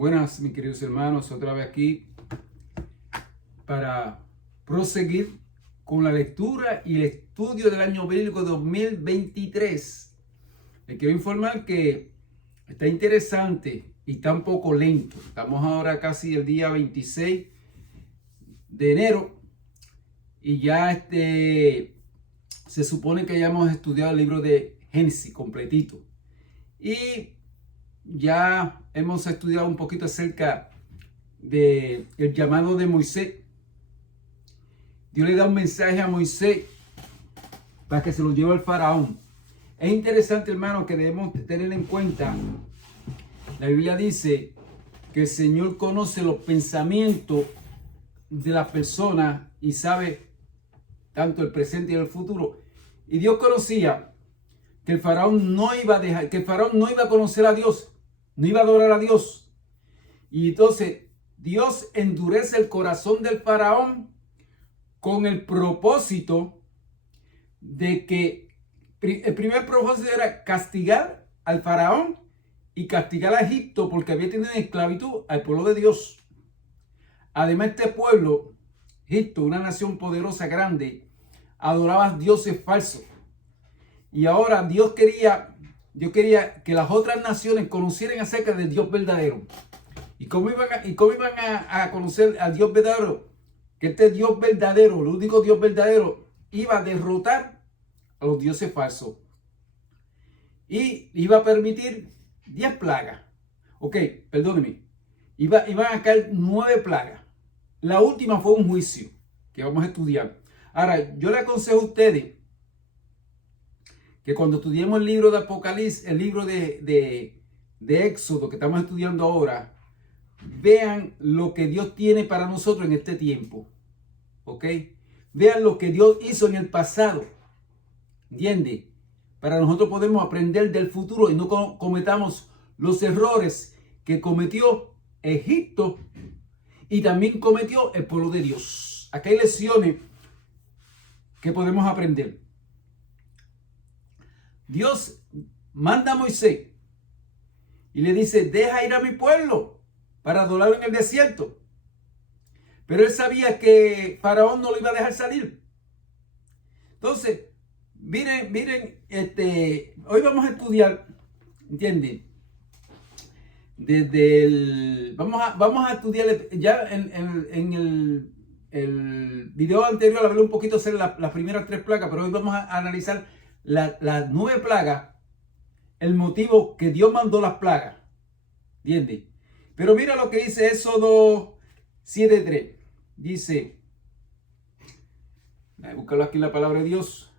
Buenas, mis queridos hermanos, otra vez aquí para proseguir con la lectura y el estudio del año bíblico 2023. Les quiero informar que está interesante y está un poco lento. Estamos ahora casi el día 26 de enero y ya se supone que ya hemos estudiado el libro de Génesis completito. Y ya hemos estudiado un poquito acerca del llamado de Moisés. Dios le da un mensaje a Moisés para que se lo lleve al faraón. Es interesante, hermano, que debemos tener en cuenta. La Biblia dice que el Señor conoce los pensamientos de las personas y sabe tanto el presente y el futuro. Y Dios conocía que el faraón no iba a dejar, que el faraón no iba a conocer a Dios, no iba a adorar a Dios. Y entonces Dios endurece el corazón del faraón con el propósito de que el primer propósito era castigar al faraón y castigar a Egipto porque había tenido en esclavitud al pueblo de Dios. Además, este pueblo, Egipto, una nación poderosa, grande, adoraba dioses falsos. Y ahora Dios quería que las otras naciones conocieran acerca del Dios verdadero. ¿Y cómo iban a conocer al Dios verdadero? Que este Dios verdadero, el único Dios verdadero, iba a derrotar a los dioses falsos. Y iba a permitir 10 plagas. Ok, perdónenme. Iban a caer 9 plagas. La última fue un juicio que vamos a estudiar. Ahora, yo le aconsejo a ustedes que cuando estudiemos el libro de Apocalipsis, el libro de Éxodo que estamos estudiando ahora, vean lo que Dios tiene para nosotros en este tiempo. ¿Ok? Vean lo que Dios hizo en el pasado. ¿Entiende? Para nosotros podemos aprender del futuro y no cometamos los errores que cometió Egipto y también cometió el pueblo de Dios. Aquí hay lecciones que podemos aprender. Dios manda a Moisés y le dice: deja ir a mi pueblo para adorarlo en el desierto. Pero él sabía que Faraón no lo iba a dejar salir. Entonces, miren, hoy vamos a estudiar, ¿entienden? Vamos a estudiar ya en el video anterior, hablé un poquito sobre las primeras 3 plagas, pero hoy vamos a analizar las 9 plagas, el motivo que Dios mandó las plagas, ¿entiendes? Pero mira lo que dice Éxodo 7:3. Dice, voy a buscarlo aquí la palabra de Dios.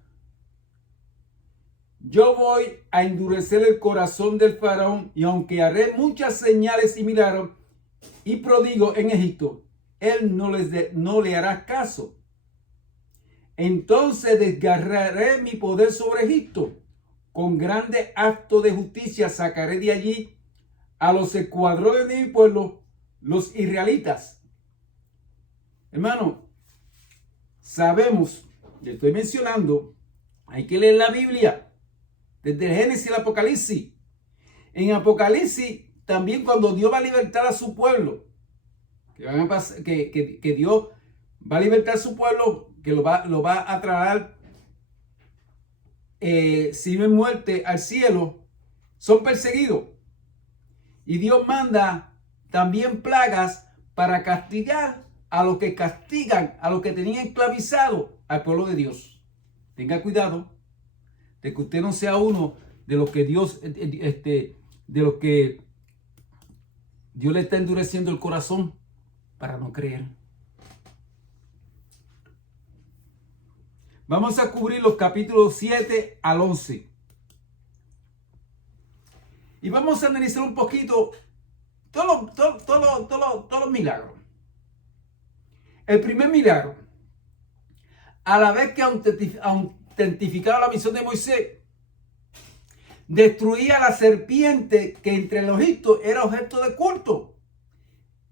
Yo voy a endurecer el corazón del faraón, y aunque haré muchas señales y milagros y prodigos en Egipto, él no le hará caso. Entonces desgarraré mi poder sobre Egipto. Con grande acto de justicia sacaré de allí a los escuadrones de mi pueblo, los israelitas. Hermano, sabemos, le estoy mencionando, hay que leer la Biblia desde el Génesis al Apocalipsis. En Apocalipsis, también cuando Dios va a libertar a su pueblo, que Dios va a libertar a su pueblo, que lo va a trasladar si no es muerte al cielo, son perseguidos. Y Dios manda también plagas para castigar a los que castigan, a los que tenían esclavizado al pueblo de Dios. Tenga cuidado de que usted no sea uno de los que Dios le está endureciendo el corazón para no creer. Vamos a cubrir los capítulos 7 al 11. Y vamos a analizar un poquito todos los milagros. El primer milagro, a la vez que autentificaba la misión de Moisés, destruía la serpiente que entre los egipcios era objeto de culto,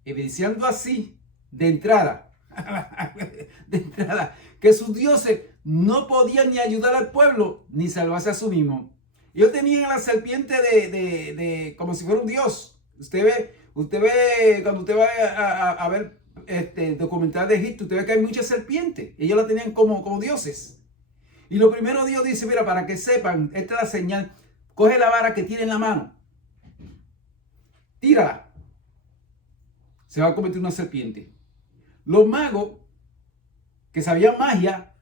evidenciando así de entrada que sus dioses no podían ni ayudar al pueblo ni salvarse a sí mismo. Ellos tenían a la serpiente como si fuera un dios. Usted ve Usted ve, cuando usted va a ver documental de Egipto, usted ve que hay muchas serpientes. Ellos la tenían como dioses. Y lo primero Dios dice, mira, para que sepan, esta es la señal. Coge la vara que tiene en la mano. Tírala. Se va a convertir en una serpiente. Los magos que sabían magia,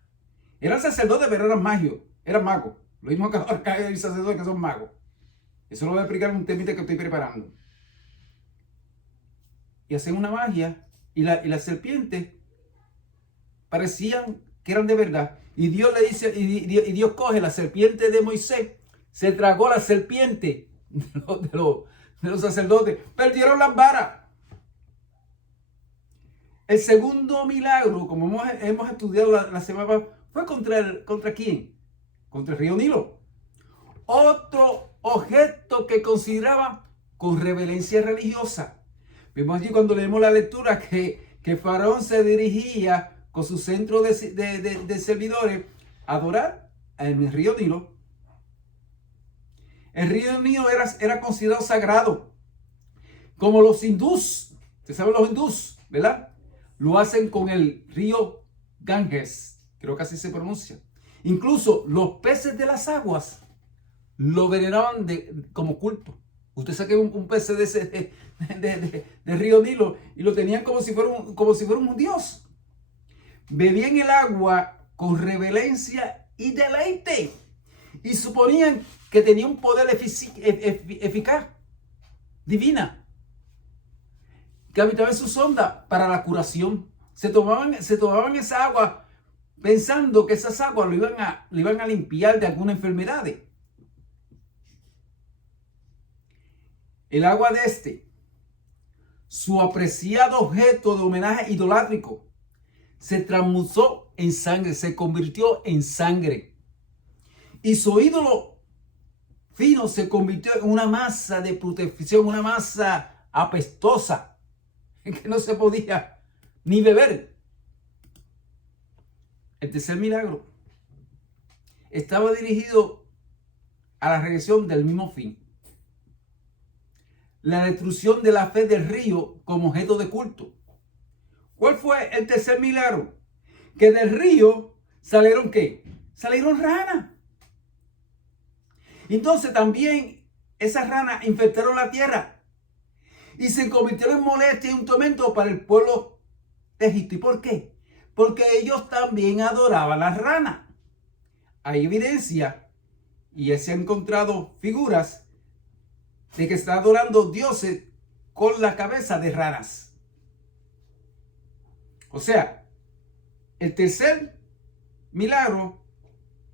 eran sacerdotes, pero eran magios. Eran magos. Lo mismo que ahora hay sacerdotes que son magos. Eso lo voy a explicar en un temita que estoy preparando. Y hacen una magia. Y las serpientes parecían que eran de verdad. Y Dios le dice, y Dios coge la serpiente de Moisés. Se tragó la serpiente de los sacerdotes. Perdieron las varas. El segundo milagro, como hemos estudiado la semana pasada, fue contra ¿quién? Contra el río Nilo. Otro objeto que consideraba con reverencia religiosa. Vemos allí cuando leemos la lectura que Faraón se dirigía con su centro de servidores a adorar en el río Nilo. El río Nilo era considerado sagrado. Como los hindús, ustedes saben los hindús, ¿verdad? Lo hacen con el río Ganges, creo que así se pronuncia. Incluso los peces de las aguas lo veneraban como culto. Usted saque un pez de río Nilo y lo tenían como si fuera un dios. Bebían el agua con reverencia y deleite y suponían que tenía un poder eficaz, divina, que habitaba en su sonda para la curación. Se tomaban esa agua pensando que esas aguas lo iban a limpiar de alguna enfermedad. El agua de su apreciado objeto de homenaje idolátrico, se transmutó en sangre, se convirtió en sangre. Y su ídolo fino se convirtió en una masa de putrefacción, una masa apestosa, que no se podía ni beber. El tercer milagro estaba dirigido a la regresión del mismo fin. La destrucción de la fe del río como objeto de culto. ¿Cuál fue el tercer milagro? Que del río salieron ¿qué? Salieron ranas. Entonces también esas ranas infectaron la tierra y se convirtieron en molestia y un tormento para el pueblo de Egipto. ¿Y por qué? Porque ellos también adoraban las ranas. Hay evidencia y se han encontrado figuras de que está adorando dioses con la cabeza de ranas. O sea, el tercer milagro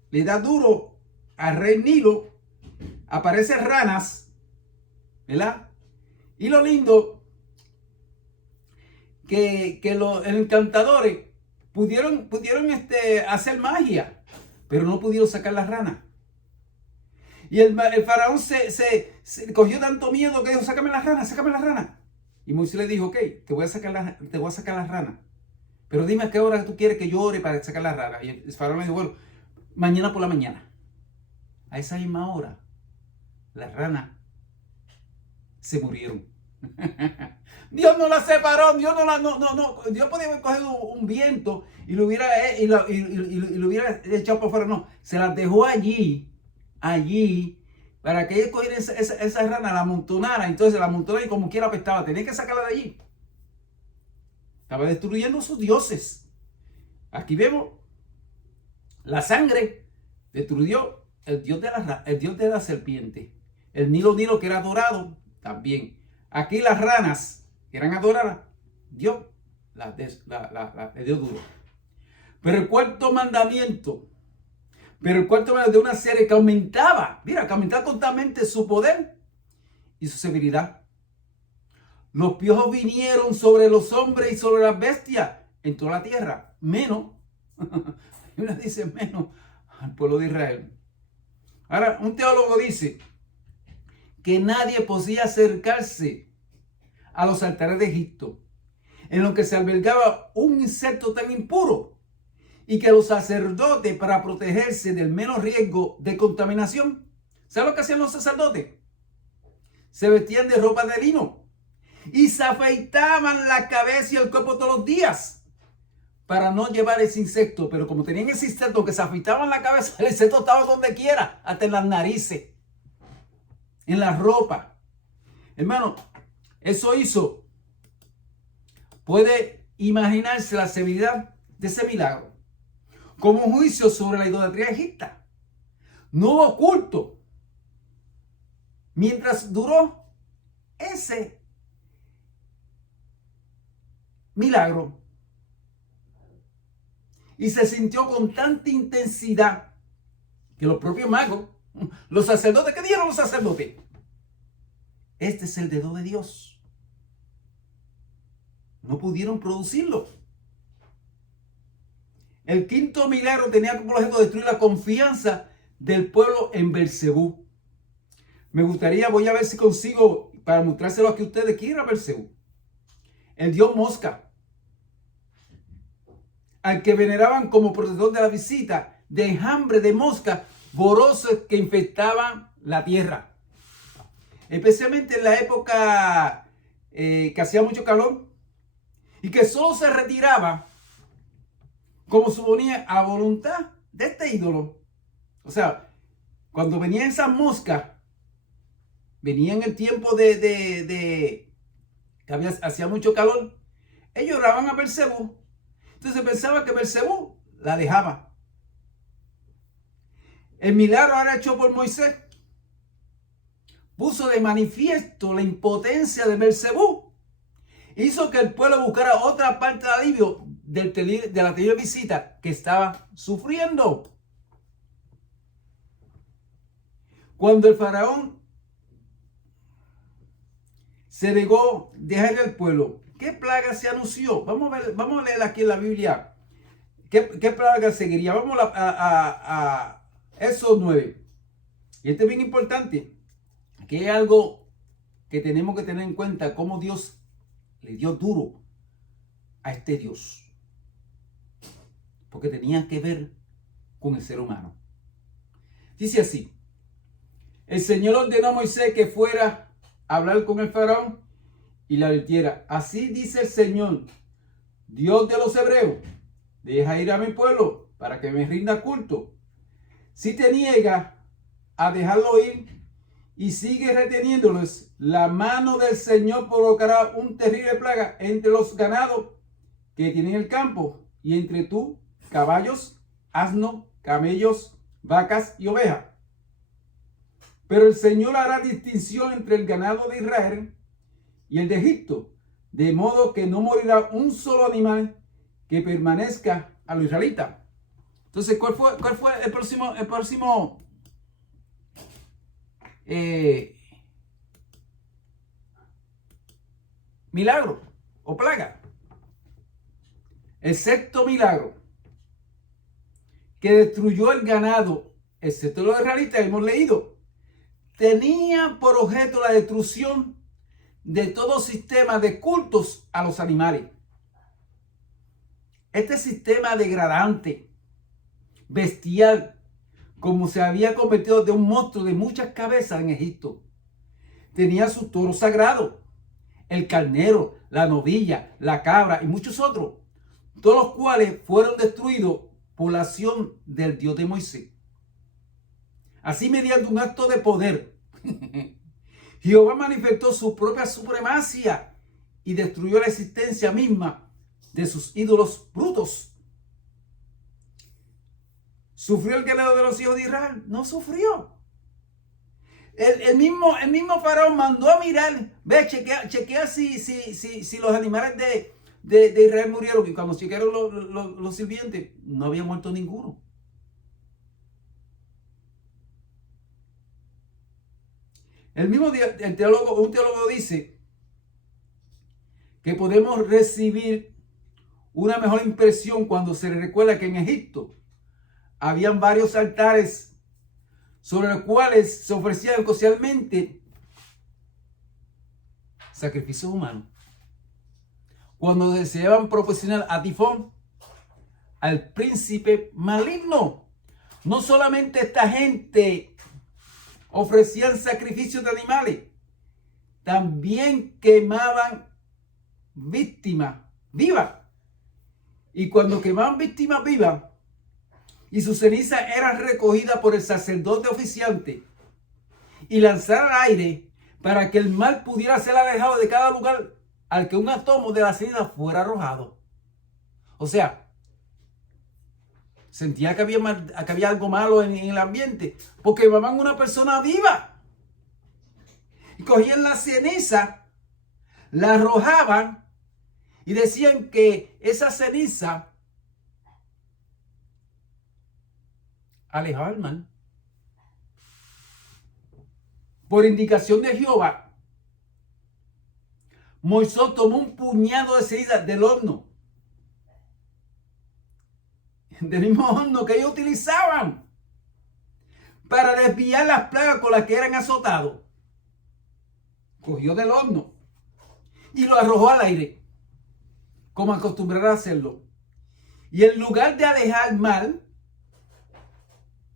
le da duro al rey Nilo, aparecen ranas, ¿verdad? Y lo lindo, que los encantadores pudieron hacer magia, pero no pudieron sacar las ranas. Y el faraón se cogió tanto miedo que dijo, sácame las ranas. Y Moisés le dijo, ok, te voy a sacar las ranas. Pero dime a qué hora tú quieres que yo ore para sacar las ranas. Y el faraón le dijo, bueno, mañana por la mañana. A esa misma hora, las ranas se murieron. Dios no las separó, Dios Dios podía haber cogido un viento y lo hubiera echado por fuera. No, se las dejó allí, para que ellos cogieran esa rana, la amontonaran. Entonces la amontonaran y como quiera apestaba. Tenía que sacarla de allí. Estaba destruyendo sus dioses. Aquí vemos la sangre destruyó el dios de la serpiente. El Nilo que era adorado también. Aquí las ranas que eran adoradas, Dios le dio duro. Pero el cuarto mandamiento de una serie que aumentaba constantemente su poder y su severidad. Los piojos vinieron sobre los hombres y sobre las bestias en toda la tierra, menos, y una dice menos al pueblo de Israel. Ahora, un teólogo dice que nadie podía acercarse a los altares de Egipto, en los que se albergaba un insecto tan impuro, y que los sacerdotes, para protegerse del menos riesgo de contaminación, ¿saben lo que hacían los sacerdotes? Se vestían de ropa de lino y se afeitaban la cabeza y el cuerpo todos los días para no llevar ese insecto. Pero como tenían ese insecto que se afeitaban la cabeza, el insecto estaba donde quiera, hasta en las narices, en la ropa. Hermano, eso hizo. Puede imaginarse la severidad de ese milagro como un juicio sobre la idolatría egipcia. No hubo culto mientras duró ese milagro. Y se sintió con tanta intensidad que los propios magos, los sacerdotes, ¿qué dijeron los sacerdotes? Este es el dedo de Dios. No pudieron producirlo. El quinto milagro tenía como objeto destruir la confianza del pueblo en Belcebú. Me gustaría, voy a ver si consigo para mostrárselo aquí a ustedes. ¿Quién era Belcebú? El dios mosca, al que veneraban como protector de la visita de enjambre de moscas vorosas que infectaban la tierra. Especialmente en la época que hacía mucho calor y que solo se retiraba como suponía a voluntad de este ídolo. O sea, cuando venían esas moscas, venían el tiempo que hacía mucho calor, ellos oraban a Belcebú. Entonces pensaba que Belcebú la dejaba. El milagro ahora hecho por Moisés puso de manifiesto la impotencia de Belcebú. Hizo que el pueblo buscara otra parte de alivio de la terrible visita que estaba sufriendo. Cuando el faraón se negó a dejar el pueblo, ¿qué plaga se anunció? Vamos a leer aquí en la Biblia. ¿Qué plaga seguiría? Vamos a Éxodo 9. Y este es bien importante, que hay algo que tenemos que tener en cuenta, cómo Dios le dio duro a este Dios. Porque tenía que ver con el ser humano. Dice así: el Señor ordenó a Moisés que fuera a hablar con el faraón y le advirtiera: así dice el Señor, Dios de los hebreos, deja ir a mi pueblo para que me rinda culto. Si te niega a dejarlo ir y sigue reteniéndolos, la mano del Señor provocará un terrible plaga entre los ganados que tienen el campo y entre tú, caballos, asnos, camellos, vacas y ovejas. Pero el Señor hará distinción entre el ganado de Israel y el de Egipto, de modo que no morirá un solo animal que permanezca a los israelitas. Entonces, ¿cuál fue el próximo milagro o plaga? El sexto milagro, que destruyó el ganado, excepto los israelitas, hemos leído, tenía por objeto la destrucción de todo sistema de cultos a los animales. Este sistema degradante, bestial, como se había convertido de un monstruo de muchas cabezas en Egipto, tenía su toro sagrado, el carnero, la novilla, la cabra y muchos otros, todos los cuales fueron destruidos por la acción del Dios de Moisés. Así, mediante un acto de poder, Jehová manifestó su propia supremacía y destruyó la existencia misma de sus ídolos brutos. ¿Sufrió el ganado de los hijos de Israel? No sufrió. El mismo faraón mandó a mirar, ve, chequea si los animales de Israel murieron. Y cuando chequearon los sirvientes, no había muerto ninguno. Un teólogo dice que podemos recibir una mejor impresión cuando se recuerda que en Egipto habían varios altares sobre los cuales se ofrecían ocasionalmente sacrificios humanos. Cuando deseaban proporcionar a Tifón, al príncipe maligno. No solamente esta gente ofrecían sacrificios de animales, también quemaban víctimas vivas. Y cuando quemaban víctimas vivas y sus cenizas eran recogidas por el sacerdote oficiante y lanzadas al aire para que el mal pudiera ser alejado de cada lugar al que un átomo de la ceniza fuera arrojado. O sea, sentía que había algo malo en el ambiente porque quemaban una persona viva. Y cogían la ceniza, la arrojaban y decían que esa ceniza alejaba el mal. Por indicación de Jehová, Moisés tomó un puñado de ceniza del horno, del mismo horno que ellos utilizaban para desviar las plagas con las que eran azotados. Cogió del horno y lo arrojó al aire, como acostumbraba a hacerlo. Y en lugar de alejar mal,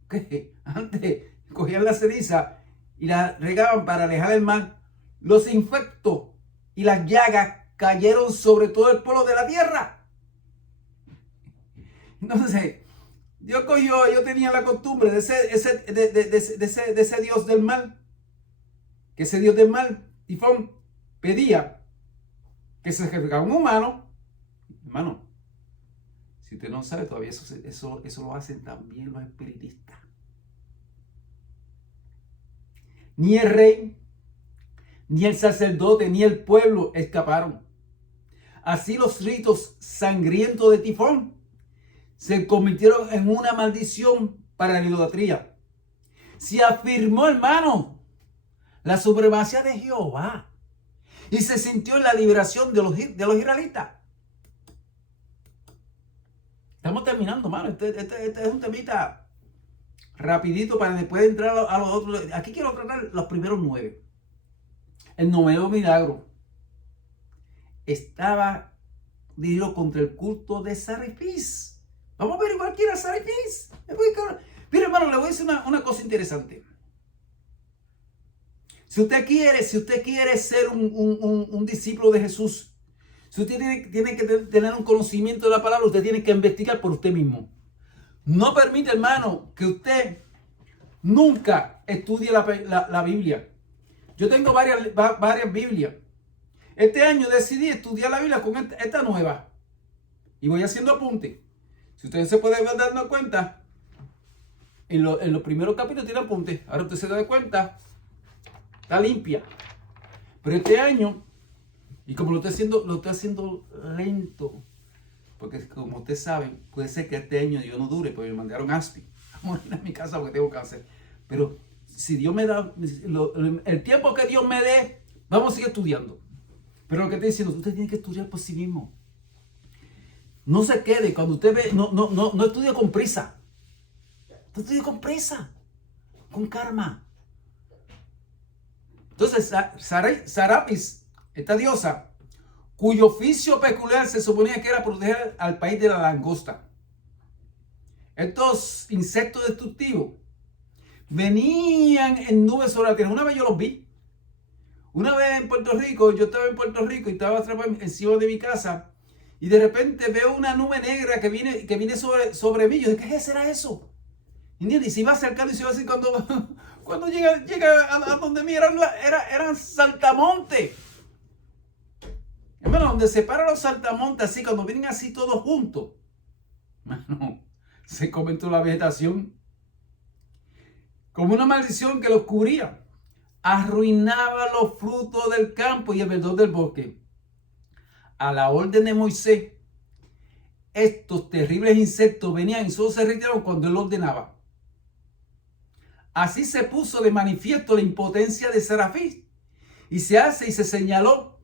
que antes cogían la ceniza y la regaban para alejar el mal, los infectos y las llagas cayeron sobre todo el pueblo de la tierra. Entonces, yo tenía la costumbre de ese Dios del mal, que ese Dios del mal, Tifón, pedía que se sacrificara un humano. Hermano, si usted no sabe todavía, eso lo hacen también los espiritistas. Ni el rey, ni el sacerdote, ni el pueblo escaparon. Así los ritos sangrientos de Tifón se convirtieron en una maldición para la idolatría. Se afirmó, hermano, la supremacía de Jehová y se sintió en la liberación de los israelitas. Estamos terminando, hermano. Este es un temita rapidito para después entrar a los otros. Aquí quiero tratar los primeros 9. El noveno milagro estaba dirigido contra el culto de Sarefis. Vamos a ver igual que era Sarefis. Mira, hermano, le voy a decir una cosa interesante. Si usted quiere ser un discípulo de Jesús, si usted tiene que tener un conocimiento de la palabra, usted tiene que investigar por usted mismo. No permite, hermano, que usted nunca estudie la Biblia. Yo tengo varias Biblias. Este año decidí estudiar la Biblia con esta nueva. Y voy haciendo apuntes. Si ustedes se pueden dar cuenta, en los primeros capítulos tiene apuntes. Ahora usted se da cuenta, está limpia. Pero este año, y como lo estoy haciendo lento, porque como ustedes saben, puede ser que este año yo no dure, porque me mandaron ASPI a morir en mi casa porque tengo cáncer. Pero si Dios me da el tiempo que Dios me dé, vamos a seguir estudiando. Pero lo que estoy diciendo, usted tiene que estudiar por sí mismo. No se quede, cuando usted ve, no estudie con prisa. No estudie con prisa, con calma. Entonces, Sarapis, esta diosa, cuyo oficio peculiar se suponía que era proteger al país de la langosta. Estos insectos destructivos venían en nubes sobre la tierra. Una vez yo los vi. Una vez en Puerto Rico, yo estaba en Puerto Rico y estaba atrapado encima de mi casa y de repente veo una nube negra que viene sobre mí. Yo dije, ¿qué será eso? ¿Entiendes? Y se iba acercando y se iba así cuando llega a donde mí eran saltamontes. Hermano, donde se paran los saltamontes así, cuando vienen así todos juntos, hermano, se comen toda la vegetación. Como una maldición que los cubría. Arruinaba los frutos del campo y el verdor del bosque. A la orden de Moisés, estos terribles insectos venían y solo se retiraron cuando él ordenaba. Así se puso de manifiesto la impotencia de Sarafí y se señaló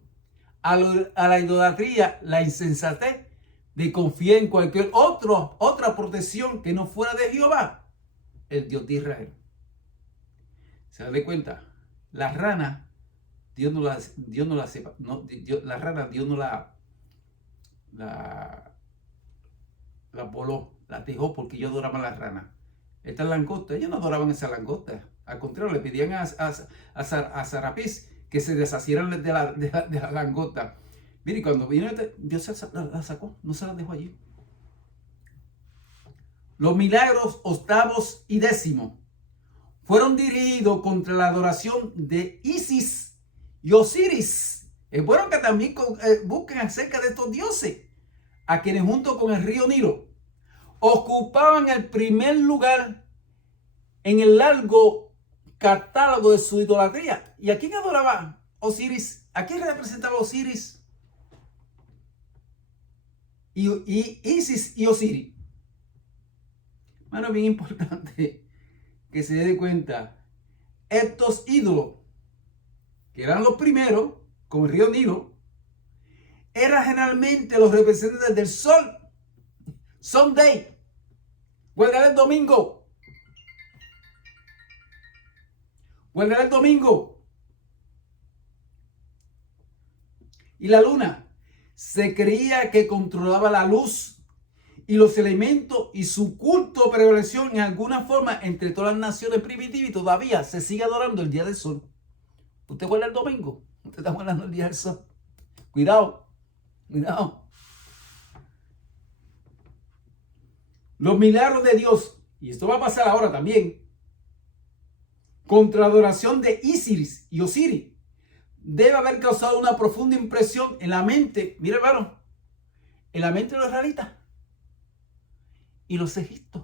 a la idolatría, la insensatez de confiar en cualquier otra protección que no fuera de Jehová, el Dios de Israel. ¿Se da cuenta? La rana, Dios no la sepa. No, la rana, Dios no la voló, la dejó porque ellos adoraban a la rana. Estas langostas, ellos no adoraban esa langosta. Al contrario, le pedían a Sarapis que se deshacieran de la langosta. Mire, cuando vino Dios la sacó, no se la dejó allí. Los milagros octavos y décimos fueron dirigidos contra la adoración de Isis y Osiris. Es bueno que también busquen acerca de estos dioses, a quienes junto con el río Nilo ocupaban el primer lugar en el largo catálogo de su idolatría. ¿Y a quién adoraba Osiris? ¿A quién representaba Osiris? Y Isis y Osiris. Bueno, bien importante que se dé cuenta. Estos ídolos, que eran los primeros, como el río Nilo, eran generalmente los representantes del sol. Sunday. Guardar el domingo. Guardar el domingo. Y la luna. Se creía que controlaba la luz y los elementos, y su culto prevaleció en alguna forma entre todas las naciones primitivas, y todavía se sigue adorando el día del sol. ¿Usted guarda el domingo? Usted está guardando el día del sol. Cuidado, cuidado. Los milagros de Dios, y esto va a pasar ahora también, contra la adoración de Isis y Osiris, debe haber causado una profunda impresión en la mente, mire hermano, en la mente de los israelitas y los egipcios.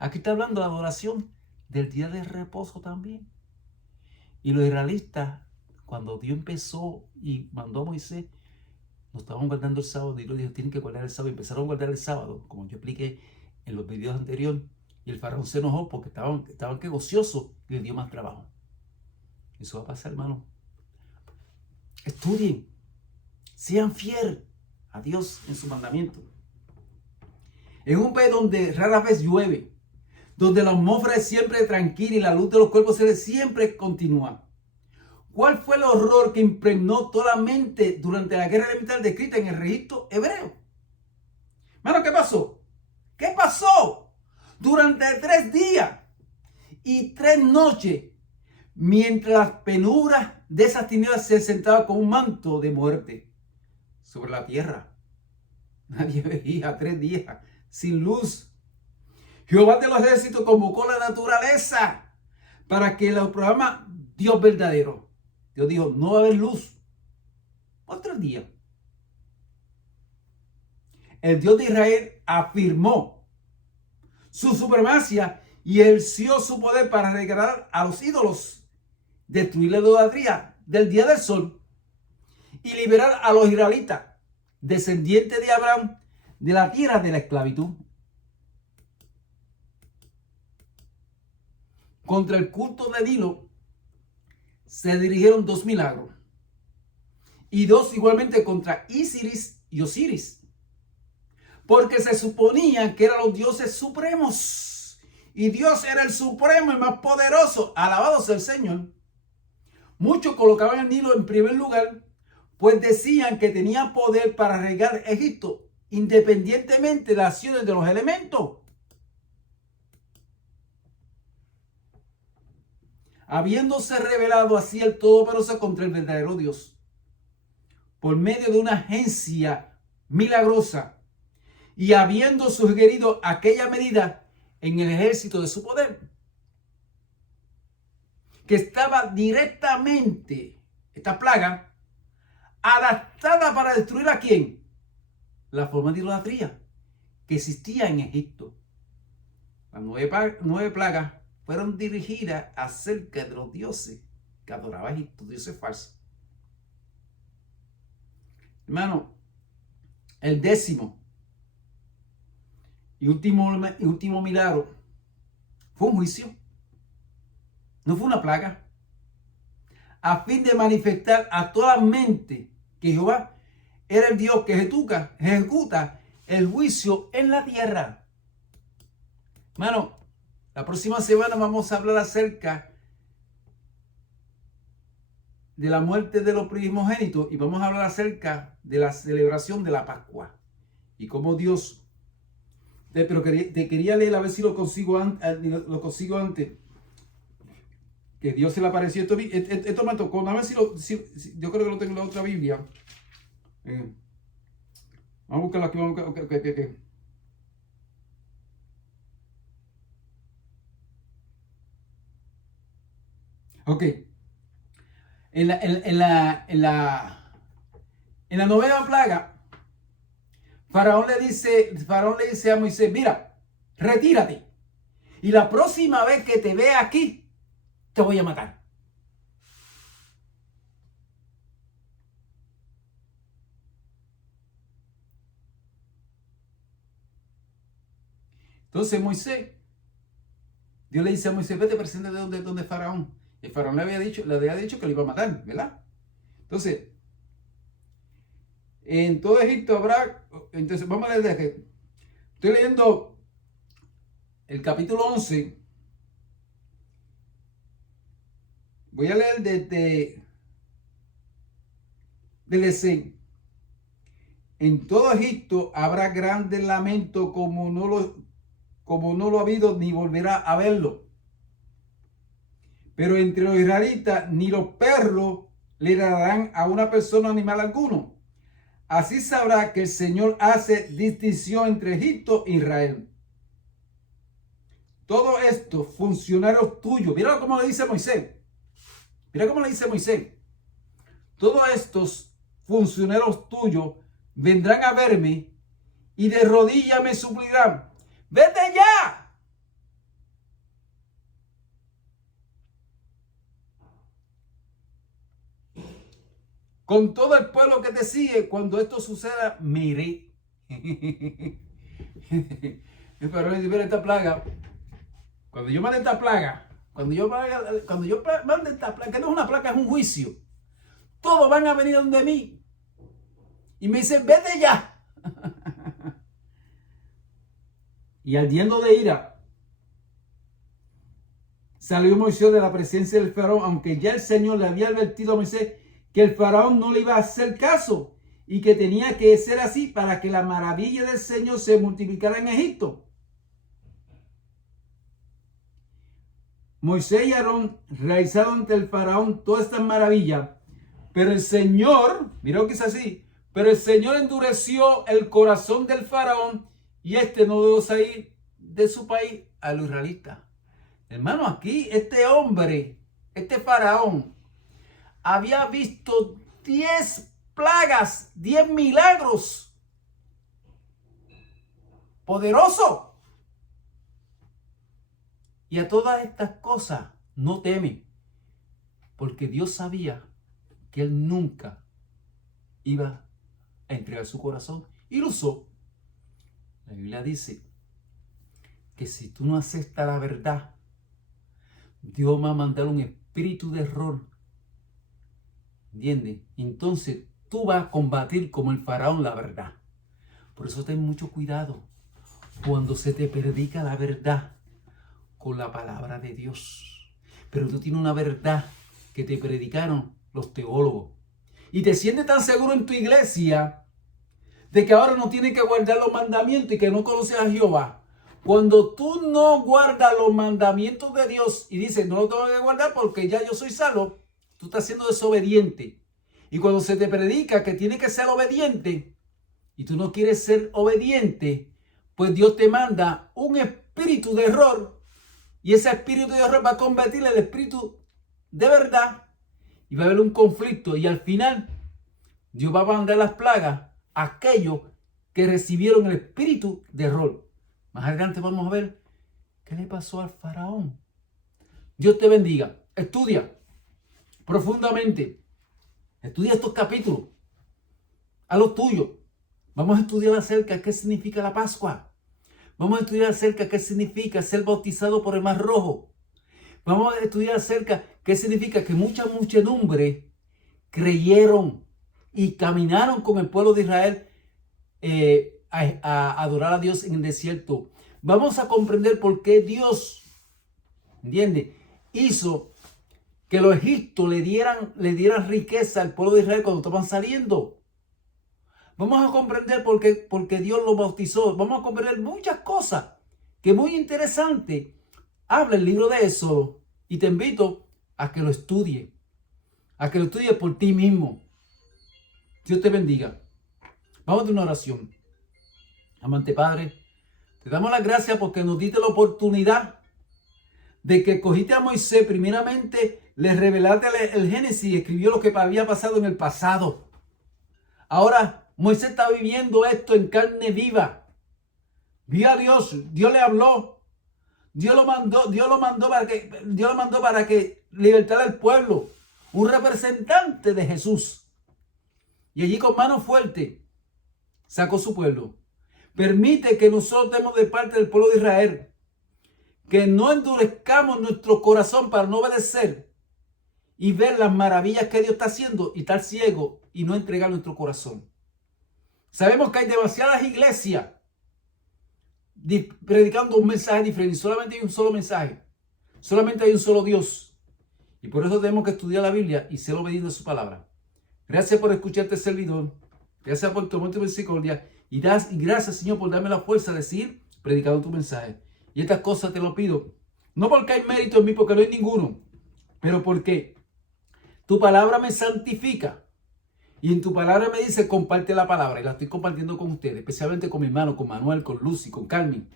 Aquí está hablando de la adoración del día de reposo también. Y los israelitas, cuando Dios empezó y mandó a Moisés, no estaban guardando el sábado, y Dios dijo, tienen que guardar el sábado, y empezaron a guardar el sábado, como yo expliqué en los videos anteriores, y el faraón se enojó porque estaban que gociosos, y le dio más trabajo. Eso va a pasar, hermano. Estudien, sean fieles a Dios en su mandamiento. En un país donde rara vez llueve, donde la atmósfera es siempre tranquila y la luz de los cuerpos celestes siempre continúa. ¿Cuál fue el horror que impregnó toda la mente durante la guerra elemental descrita en el registro hebreo? Hermano, ¿qué pasó? ¿Qué pasó? Durante 3 días y 3 noches, mientras las penumbras de esas tinieblas se sentaban con un manto de muerte sobre la tierra. Nadie veía 3 días sin luz. Jehová de los ejércitos convocó la naturaleza para que lo programa Dios verdadero. Dios dijo, no va a haber luz por 3 días. El Dios de Israel afirmó su supremacia y ejerció su poder para regalar a los ídolos, destruir la idolatría del día del sol y liberar a los israelitas, descendientes de Abraham, de la tierra de la esclavitud. Contra el culto de Nilo se dirigieron 2 milagros, y 2 igualmente contra Isis y Osiris, porque se suponía que eran los dioses supremos, y Dios era el supremo y más poderoso. Alabado sea el Señor. Muchos colocaban el Nilo en primer lugar, pues decían que tenía poder para regar Egipto, independientemente de las acciones de los elementos. Habiéndose revelado así el Todopoderoso contra el verdadero Dios, por medio de una agencia milagrosa, y habiendo sugerido aquella medida en el ejército de su poder, que estaba directamente, esta plaga, adaptada para destruir ¿a quién? La forma de idolatría que existía en Egipto. Las 9 plagas fueron dirigidas acerca de los dioses que adoraba Egipto, dioses falsos. Hermano, el 10º y último milagro fue un juicio, no fue una plaga, a fin de manifestar a toda mente que Jehová era el Dios que ejecuta el juicio en la tierra. Hermano, la próxima semana vamos a hablar acerca de la muerte de los primogénitos, y vamos a hablar acerca de la celebración de la Pascua y cómo Dios... Pero te quería leer a ver si lo consigo antes. que Dios se le apareció. Esto me tocó. A ver yo creo que lo tengo en la otra Biblia. Vamos a buscarlo aquí. Ok. Ok. En la novena plaga, Faraón le dice a Moisés, mira, retírate. Y la próxima vez que te vea aquí, te voy a matar. Entonces Dios le dice a Moisés, vete, preséntate donde Faraón. El Faraón le había dicho que le iba a matar, ¿verdad? Entonces, en todo Egipto habrá, entonces vamos a leer de que estoy leyendo el capítulo 11. Voy a leer desde 6. En todo Egipto habrá grande lamento como no lo ha habido ni volverá a verlo. Pero entre los israelitas ni los perros le darán a una persona animal alguno. Así sabrá que el Señor hace distinción entre Egipto e Israel. Todo esto, funcionarios tuyos. Mira cómo le dice Moisés. Todos estos funcionarios tuyos vendrán a verme y de rodillas me suplicarán. ¡Vete ya! Con todo el pueblo que te sigue, cuando esto suceda, me iré. Pero mira esta plaga. Cuando yo mande esta plaga, que no es una plaga, es un juicio. Todos van a venir donde mí. Y me dicen, vete ya. Y ardiendo de ira, salió Moisés de la presencia del faraón, aunque ya el Señor le había advertido a Moisés que el faraón no le iba a hacer caso y que tenía que ser así para que la maravilla del Señor se multiplicara en Egipto. Moisés y Aarón realizaron ante el faraón todas estas maravillas, pero el Señor, mira lo que es así, pero el Señor endureció el corazón del faraón y no dejó salir de su país a los israelitas. Hermano, aquí este hombre, este faraón, había visto 10 plagas, 10 milagros poderosos. Y a todas estas cosas no teme, porque Dios sabía que él nunca iba a entregar su corazón y lo usó. La Biblia dice que si tú no aceptas la verdad, Dios va a mandar un espíritu de error. ¿Entiendes? Entonces tú vas a combatir como el faraón la verdad. Por eso ten mucho cuidado cuando se te predica la verdad con la palabra de Dios. Pero tú tienes una verdad que te predicaron los teólogos. Y te sientes tan seguro en tu iglesia de que ahora no tienes que guardar los mandamientos y que no conoces a Jehová. Cuando tú no guardas los mandamientos de Dios y dices, no los tengo que guardar porque ya yo soy salvo, tú estás siendo desobediente. Y cuando se te predica que tienes que ser obediente y tú no quieres ser obediente, pues Dios te manda un espíritu de error y ese espíritu de error va a convertir el espíritu de verdad y va a haber un conflicto y al final Dios va a mandar las plagas a aquellos que recibieron el espíritu de error. Más adelante vamos a ver qué le pasó al faraón. Dios te bendiga. Estudia profundamente. Estudia estos capítulos. A lo tuyo. Vamos a estudiar acerca de qué significa la Pascua. Vamos a estudiar acerca de qué significa ser bautizado por el Mar Rojo. Vamos a estudiar acerca de qué significa que mucha muchedumbre creyeron y caminaron con el pueblo de Israel a adorar a Dios en el desierto. Vamos a comprender por qué Dios, ¿entiende?, hizo que los egipcios le dieran riqueza al pueblo de Israel cuando estaban saliendo. Vamos a comprender por qué Dios los bautizó. Vamos a comprender muchas cosas que es muy interesante. Habla el libro de Éxodo y te invito a que lo estudie. A que lo estudie por ti mismo. Dios te bendiga. Vamos a hacer una oración. Amante Padre, te damos las gracias porque nos diste la oportunidad de que cogiste a Moisés, primeramente le revelaste el Génesis y escribió lo que había pasado en el pasado. Ahora Moisés está viviendo esto en carne viva. Vio a Dios, Dios le habló, Dios lo mandó para que libertara al pueblo, un representante de Jesús. Y allí con mano fuerte sacó su pueblo. Permite que nosotros demos de parte del pueblo de Israel, que no endurezcamos nuestro corazón para no obedecer y ver las maravillas que Dios está haciendo y estar ciego y no entregar nuestro corazón. Sabemos que hay demasiadas iglesias predicando un mensaje diferente y solamente hay un solo mensaje. Solamente hay un solo Dios. Y por eso tenemos que estudiar la Biblia y ser obedientes a su palabra. Gracias por escucharte, servidor. Gracias por tu amor y tu misericordia. Y gracias, Señor, por darme la fuerza de seguir predicando tu mensaje. Y estas cosas te lo pido. No porque hay mérito en mí, porque no hay ninguno. Pero porque tu palabra me santifica. Y en tu palabra me dice, comparte la palabra. Y la estoy compartiendo con ustedes. Especialmente con mi hermano, con Manuel, con Lucy, con Carmen.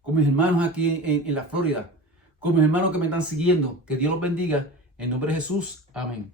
Con mis hermanos aquí en la Florida. Con mis hermanos que me están siguiendo. Que Dios los bendiga. En nombre de Jesús. Amén.